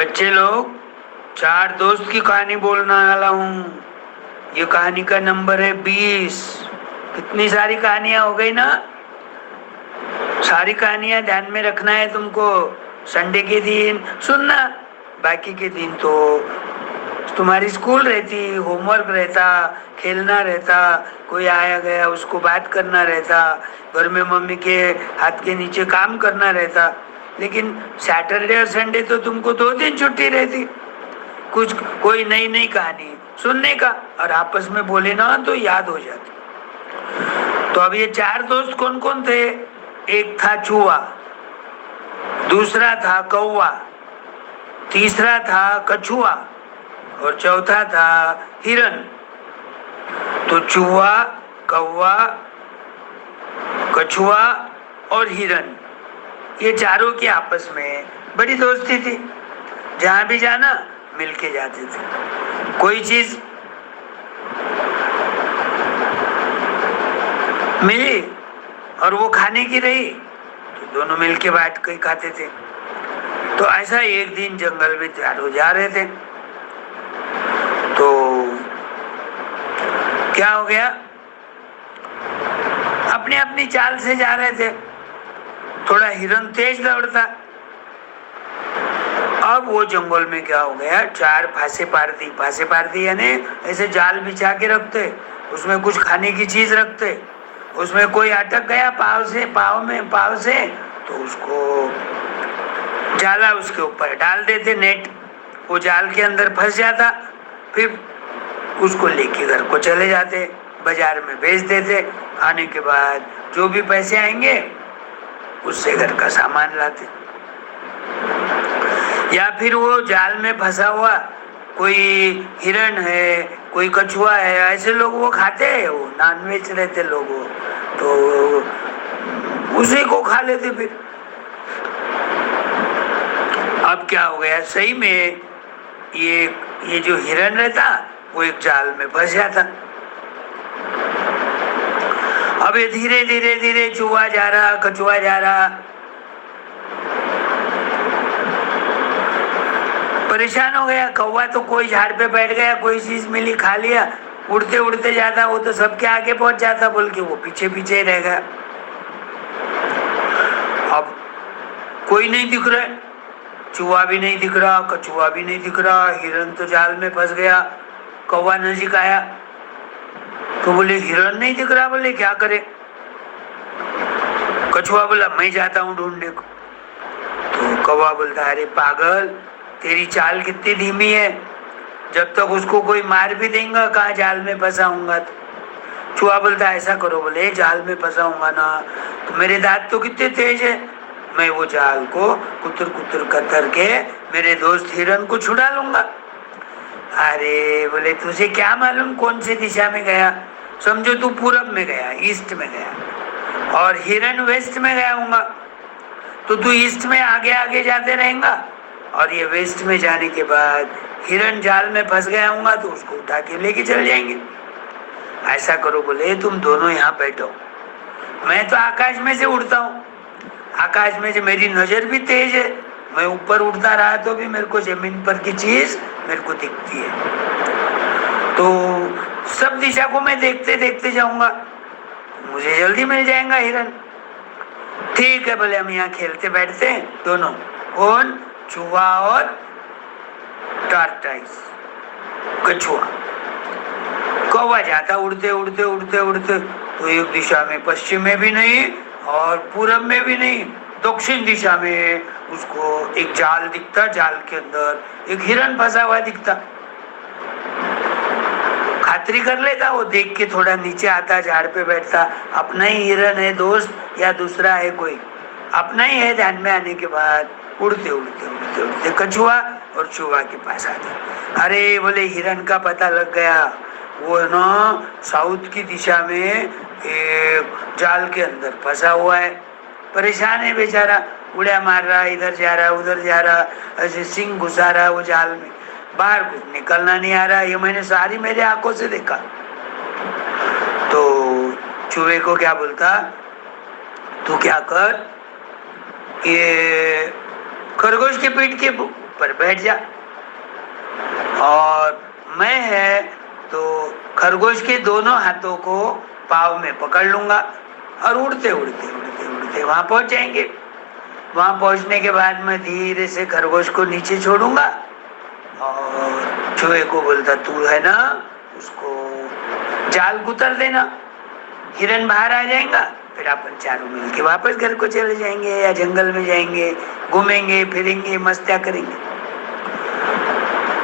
बच्चे लोग, 4 दोस्त की कहानी बोलने वाला हूँ। ये कहानी का नंबर है 20। कितनी सारी कहानियां हो गई ना। सारी कहानियां ध्यान में रखना है तुमको। संडे के दिन सुनना, बाकी के दिन तो तुम्हारी स्कूल रहती, होमवर्क रहता, खेलना रहता, कोई आया गया उसको बात करना रहता, घर में मम्मी के हाथ के नीचे काम करना रहता। लेकिन सैटरडे और संडे तो तुमको 2 दिन छुट्टी रहती। कुछ कोई नई नई कहानी सुनने का और आपस में बोले ना तो याद हो जाती। तो अब ये 4 दोस्त कौन कौन थे? एक था चूहा, दूसरा था कौवा, तीसरा था कछुआ और चौथा था हिरन। तो चूहा, कौवा, कछुआ और हिरन, ये चारों की आपस में बड़ी दोस्ती थी। जहां भी जाना मिलके जाते थे। कोई चीज मिली और वो खाने की रही तो दोनों मिलके बैठ के खाते थे। तो ऐसा एक दिन जंगल में चारों जा रहे थे तो क्या हो गया, अपनी अपनी चाल से जा रहे थे। थोड़ा हिरन तेज दौड़ता। अब वो जंगल में क्या हो गया, 4 फांसे पार दी यानी ऐसे जाल बिछा के रखते, उसमें कुछ खाने की चीज रखते, उसमें कोई अटक गया पाव से तो उसको जाला उसके ऊपर डाल देते, नेट, वो जाल के अंदर फंस जाता। फिर उसको लेके घर को चले जाते, बाजार में बेच देते। आने के बाद जो भी पैसे आएंगे उससे घर का सामान लाते। या फिर वो जाल में फंसा हुआ कोई हिरण है, कोई कछुआ है, ऐसे लोग वो खाते हैं, वो नॉनवेज रहते लोग, तो उसी को खा लेते। फिर अब क्या हो गया, सही में ये जो हिरण रहता वो एक जाल में फंस जाता। अब ये धीरे धीरे चूहा जा रहा, कछुआ जा रहा, परेशान हो गया। कौवा तो कोई झाड़ पे बैठ गया, कोई चीज मिली खा लिया, उड़ते उड़ते जाता, वो तो सबके आगे पहुंच जाता, बोल के वो पीछे पीछे ही रह गया। अब कोई नहीं दिख रहा, चूहा भी नहीं दिख रहा, कछुआ भी नहीं दिख रहा, हिरन तो जाल में फंस गया। कौवा नजीक आया तो बोले हिरन नहीं दिख रहा, बोले क्या करे। कछुआ बोला मैं जाता हूँ ढूंढने को। तो कौवा बोलता अरे पागल, तेरी चाल कितनी धीमी है, जब तक उसको कोई मार भी देगा कहाँ जाल में फंसाऊंगा। तो चूहा बोलता ऐसा करो, बोले जाल में फंसाऊंगा ना तो मेरे दांत तो कितने तेज है, मैं वो जाल को कुतर कुतर कतर के मेरे दोस्त हिरन को छुड़ा लूंगा। अरे बोले तुझे क्या मालूम कौन सी दिशा में गया, समझो तू पूरब में गया, ईस्ट में गया, और हिरन वेस्ट में गया होगा, तो तू ईस्ट में आगे आगे जाते रहेगा और ये वेस्ट में जाने के बाद हिरन जाल में फंस गया होगा तो उसको उठा के लेके चल जाएंगे। ऐसा करो, बोले तुम दोनों यहाँ बैठो, मैं तो आकाश में से उड़ता हूँ, आकाश में से मेरी नजर भी तेज है, मैं ऊपर उड़ता रहा तो भी मेरे को जमीन पर की चीज मेरे को दिखती है, तो सब दिशा को मैं देखते देखते जाऊंगा, मुझे जल्दी मिल जाएगा हिरन। ठीक है, बोले हम यहाँ खेलते बैठते हैं दोनों, कौन, चूहा और टार्टाइस, कछुआ। कौवा जाता उड़ते उड़ते उड़ते उड़ते तो एक दिशा में पश्चिम में भी नहीं और पूरब में भी नहीं, दक्षिण दिशा में उसको एक जाल दिखता, जाल के अंदर एक हिरन फंसा हुआ दिखता। खातरी कर लेता, वो देख के थोड़ा नीचे आता, झाड़ पे बैठता, अपना ही हिरन है दोस्त या दूसरा है कोई, अपना ही है, ध्यान में आने के बाद उड़ते उड़ते उड़ते उड़ते कछुआ और चूहा के पास आते। अरे बोले हिरन का पता लग गया, वो ना साउथ की दिशा में एक जाल के अंदर फंसा हुआ है, परेशान है बेचारा, उड़िया मार रहा, इधर जा रहा उधर जा रहा, ऐसे सिंह घुसा रहा वो जाल में, बाहर कुछ निकलना नहीं आ रहा, ये मैंने सारी मेरे आंखों से देखा। तो चूहे को क्या बोलता, तू क्या कर, ये खरगोश के पीठ के पर बैठ जा, और मैं है तो खरगोश के दोनों हाथों को पाँव में पकड़ लूंगा और उड़ते उड़ते उड़ते उड़ते वहां पहुंच जाएंगे। वहां पहुंचने के बाद मैं धीरे से खरगोश को नीचे छोड़ूंगा और चूहे को बोलता तू है ना, उसको जाल कुतर देना, हिरन बाहर आ जाएगा, फिर अपन चारों मिलके वापस घर को चले जाएंगे या जंगल में जाएंगे, घूमेंगे फिरेंगे, मस्तियां करेंगे।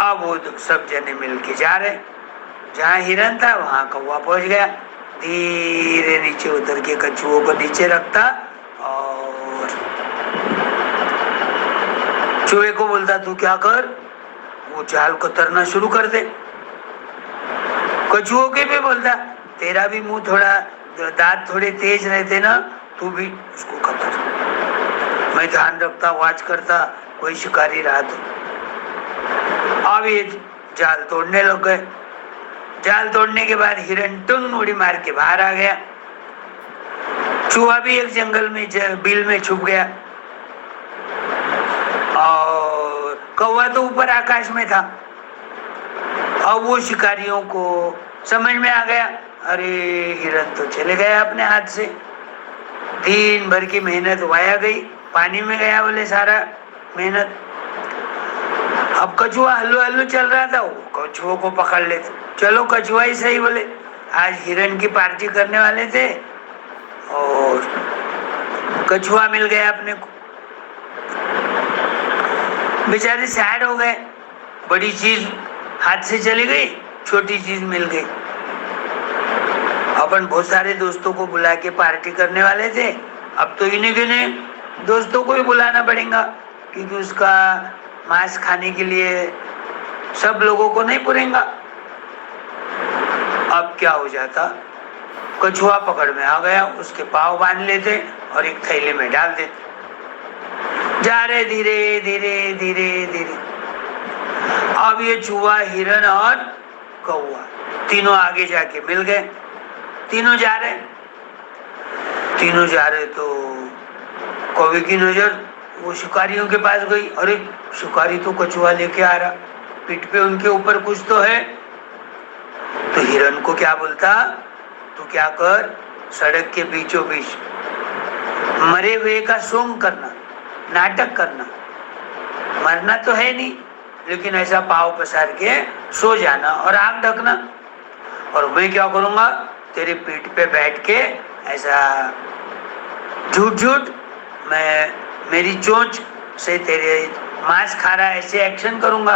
अब वो सब जने मिलके जा रहे, जहाँ हिरन था वहां कौवा पहुंच गया, धीरे नीचे उतर के कछुओं को नीचे रखता और चूहे को बोलता तू क्या कर, वो जाल को तरना शुरू कर दे। कछुओं के भी बोलता तेरा भी मुंह थोड़ा, दांत थोड़े तेज रहते ना, तू भी उसको कतर। मैं ध्यान रखता, वाच करता, कोई शिकारी रहा तो। अब ये जाल तोड़ने लग गए। जाल तोड़ने के बाद हिरन टुन उड़ी मार के बाहर आ गया। चूहा भी एक जंगल में बिल में छुप गया और कौवा तो ऊपर आकाश में था। अब वो शिकारियों को समझ में आ गया, अरे हिरन तो चले गया अपने हाथ से, दिन भर की मेहनत वाया गई, पानी में गया बोले सारा मेहनत। अब कछुआ हल्लू हल्लू चल रहा था, वो कछुओं को पकड़ लेते, चलो कछुआ ही सही बोले, आज हिरन की पार्टी करने वाले थे और कछुआ मिल गया अपने को। बेचारे सैड हो गए, बड़ी चीज हाथ से चली गई, छोटी चीज मिल गई। अपन बहुत सारे दोस्तों को बुला के पार्टी करने वाले थे, अब तो इन्हीं गिने दोस्तों को ही बुलाना पड़ेगा, क्योंकि उसका मांस खाने के लिए सब लोगों को नहीं पुरेगा। अब क्या हो जाता, कछुआ पकड़ में आ गया, उसके पाँव बांध लेते और एक थैले में डाल देते, जा रहे धीरे धीरे धीरे धीरे। अब ये चूहा, हिरन और कौवा तीनों आगे जाके मिल गए, तीनों जा रहे तो कौवे की नजर वो शिकारियों के पास गई, अरे शिकारी तो कछुआ लेके आ रहा, पीठ पे उनके ऊपर कुछ तो है। तो हिरन को क्या बोलता, तू क्या कर, सड़क के बीचों बीच मरे हुए का सोंग करना, नाटक करना, मरना तो है नहीं, लेकिन ऐसा पाँव पसार के सो जाना और आंख ढकना, और मैं क्या करूंगा, तेरे पीठ पे बैठ के ऐसा झूठ झूठ मैं मेरी चोंच से तेरे मांस खा रहा ऐसे एक्शन करूंगा।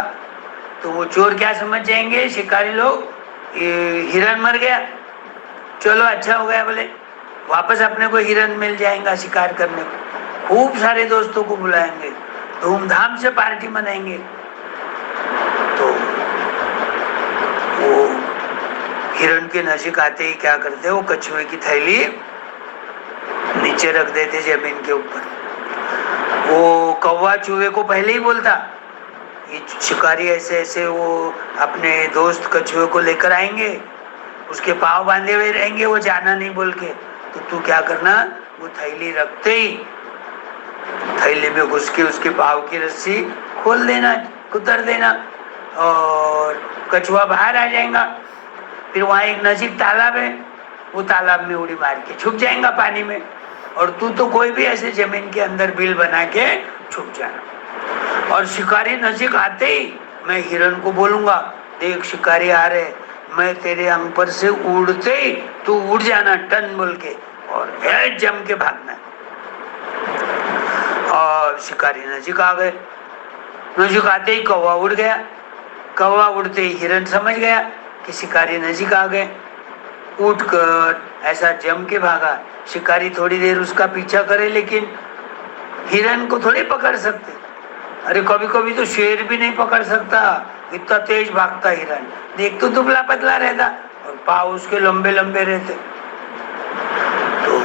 तो वो चोर क्या समझ जाएंगे शिकारी लोग, ये हिरन मर गया, चलो अच्छा हो गया बोले, वापस अपने को हिरन मिल जाएगा शिकार करने को। खूब सारे दोस्तों को बुलाएंगे, धूमधाम से पार्टी मनाएंगे। तो वो हिरन के नजीक आते ही क्या करते, वो कछुए की थैली नीचे रख देते जमीन के ऊपर। वो कौवा चूहे को पहले ही बोलता, ये शिकारी ऐसे ऐसे वो अपने दोस्त कछुए को लेकर आएंगे, उसके पाँव बांधे हुए रहेंगे, वो जाना नहीं बोल के, तो तू क्या करना, वो थैली रखते ही थैली में घुस के उसके पाँव की रस्सी खोल देना, कुतर देना, और कछुआ बाहर आ जाएगा। फिर वहाँ एक नजीक तालाब है, वो तालाब में उड़ी मार के छुप जाएगा पानी में, और तू तो कोई भी ऐसे जमीन के अंदर बिल बना के छुप जाना। और शिकारी नजीक आते ही मैं हिरन को बोलूंगा, देख शिकारी आ रहे, मैं तेरे अंग पर से उड़ते ही तू उड़ जाना टन बोल के, और जम के भागना। और शिकारी नजीक आ गए, नजीक आते ही कौवा उड़ गया, कौवा उड़ते ही हिरन समझ गया कि शिकारी नजीक आ गए, उठकर ऐसा जम के भागा। शिकारी थोड़ी देर उसका पीछा करे, लेकिन हिरन को थोड़ी पकड़ सकते, अरे कभी कभी तो शेर भी नहीं पकड़ सकता, इतना तेज भागता हिरन, देख तो दुबला पतला रहता और पाँव उसके लंबे लंबे रहते। तो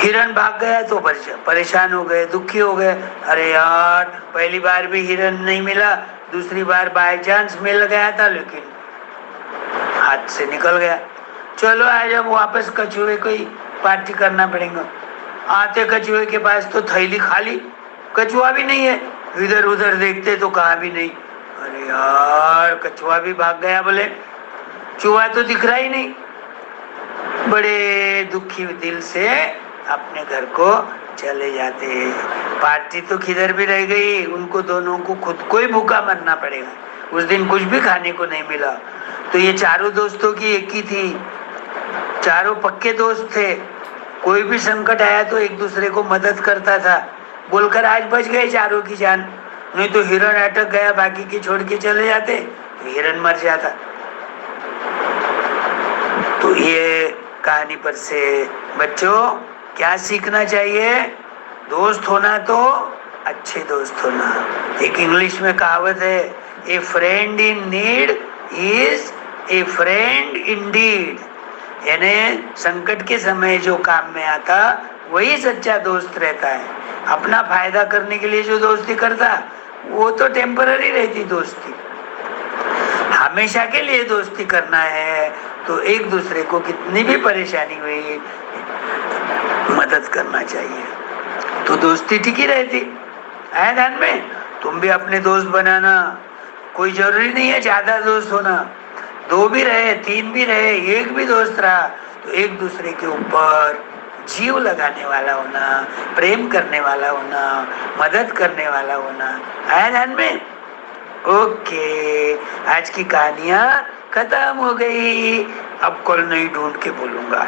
हिरन भाग गया तो परेशान हो गए, दुखी हो गए, अरे यार पहली बार भी हिरन नहीं मिला, दूसरी बार बाय चांस मिल गया था, लेकिन हाथ से निकल गया। चलो आज अब वापस कछुए को ही पार्टी करना पड़ेगा। आते कछुए के पास तो थैली खाली, कछुआ भी नहीं है, इधर उधर देखते तो कहाँ भी नहीं। अरे यार, कछुआ भी भाग गया बोले, चूहा तो दिख रहा ही नहीं। बड़े दुखी दिल से अपने घर को चले जाते हैं। पार्टी तो किधर भी रह गई, उनको दोनों को खुद को ही भूखा मरना पड़ेगा। उस दिन कुछ भी खाने को नहीं मिला। तो ये चारों दोस्तों की एक ही थी, चारों पक्के दोस्त थे। कोई भी संकट आया तो एक दूसरे को मदद करता था, बोलकर आज बच गए चारों की जान। नहीं तो हिरण अटक गया, बाकी के छोड़ के चले जाते तो हिरण मर जाता। तो ये कहानी पर से बच्चों क्या सीखना चाहिए? दोस्त होना तो अच्छे दोस्त होना। एक इंग्लिश में कहावत है, ए friend in need is a friend Indeed. यानी संकट के समय जो काम में आता वही सच्चा दोस्त रहता है। अपना फायदा करने के लिए जो दोस्ती करता वो तो टेम्पररी रहती दोस्ती। हमेशा के लिए दोस्ती करना है तो एक दूसरे को कितनी भी परेशानी हुई मदद करना चाहिए, तो दोस्ती टिकी रहती है। ध्यान में, तुम भी अपने दोस्त बनाना। कोई जरूरी नहीं है ज्यादा दोस्त होना, 2 भी रहे, 3 भी रहे, एक भी दोस्त रहा तो एक दूसरे के ऊपर जीव लगाने वाला होना, प्रेम करने वाला होना, मदद करने वाला होना। आया ध्यान में? ओके, आज की कहानियां खत्म हो गई। अब कल नहीं ढूंढ के बोलूंगा।